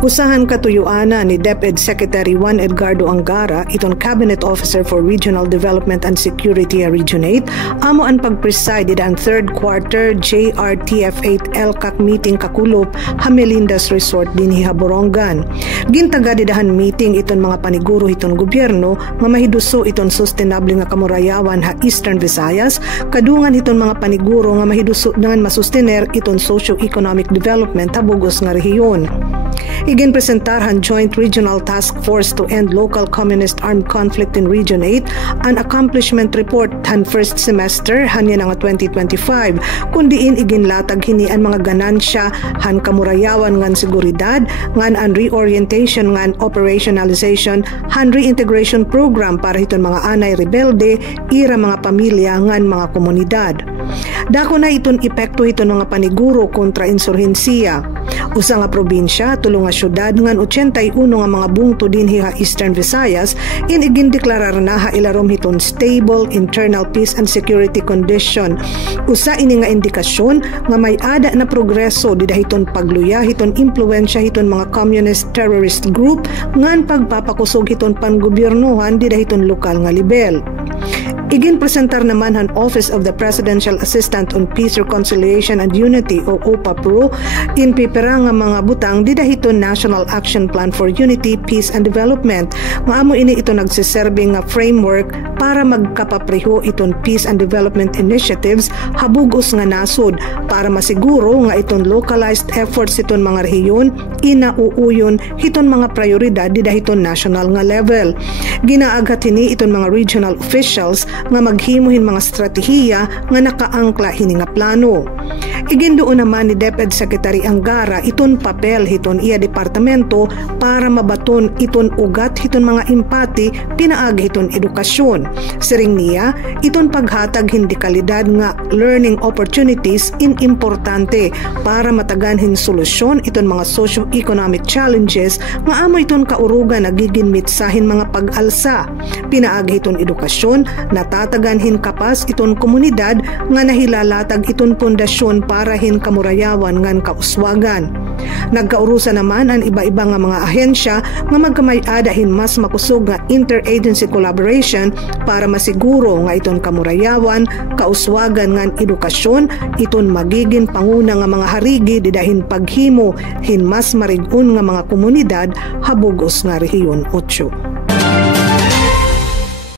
Usahan katuyuana ni DepEd Secretary Juan Edgardo Angara, itong Cabinet Officer for Regional Development and Security Region 8, amo ang pag-preside ang 3rd quarter JRTF8 LCAC meeting kakulop Hamelindas Resort din Haborongan. Gintagadidahan meeting iton mga paniguro iton gobyerno nga mahiduso iton sustainable nga kamurayawan ha Eastern Visayas, kadungan iton mga paniguro nga mahiduso dengan masustener iton socio-economic development ha bugos nga rehiyon. Igin presentarhan Joint Regional Task Force to End Local Communist Armed Conflict in Region 8 an accomplishment report han first semester hanya nga 2025 kundiin iginlatag hini ang mga ganansya han kamurayawan ngan seguridad ngan an reorientation ngan operationalization han reintegration program para hiton mga anay rebelde ira mga pamilya ngan mga komunidad. Dako na iton epekto hiton mga paniguro kontra insurhensiya. Usa nga probinsya tulo nga syudad ngan 81 nga mga bungto dinhi ha Eastern Visayas inigin deklarar na ha ilarom hiton stable internal peace and security condition. Usa ini nga indikasyon nga may ada na progreso didahiton pagluya hiton impluwensya hiton mga communist terrorist group ngan pagpapakusog hiton panggobyernohan didahiton lokal nga level. Igin presentar naman han Office of the Presidential Assistant on Peace, Reconciliation and Unity o OPA-PRO in pipera nga mga butang didahiton National Action Plan for Unity, Peace and Development. Nga amo ini ito nagsiserbe nga framework para magkapapreho iton peace and development initiatives habugos nga nasod para masiguro nga iton localized efforts iton mga rehiyon inauuyon hiton mga prioridad didahiton national nga level. Ginaaghat ini iton mga regional officials nga maghimuhin mga stratehiya nga nakaangkla hini nga plano. Igindoon naman ni DepEd Secretary Angara iton papel hiton iya departamento para mabaton iton ugat hiton mga empati pinaagi hiton edukasyon. Siring niya iton paghatag hindi kalidad nga learning opportunities importante para mataganhin solusyon iton mga socio-economic challenges nga amo iton kaurugan nagiging mitsahin mga pag-alsa. Pinaagi hiton edukasyon na tataganhin kapas iton komunidad nga nahilalatag iton pundasyon para hin kamurayawan ngan kauswagan. Nagkaurusa naman ang iba-iba nga mga ahensya nga magkamay-ada hin mas makusog nga interagency collaboration para masiguro nga iton kamurayawan, kauswagan ngan edukasyon iton magiging panguna nga mga harigi didahin paghimo hin mas marig-un nga mga komunidad habugos nga rehiyon 8.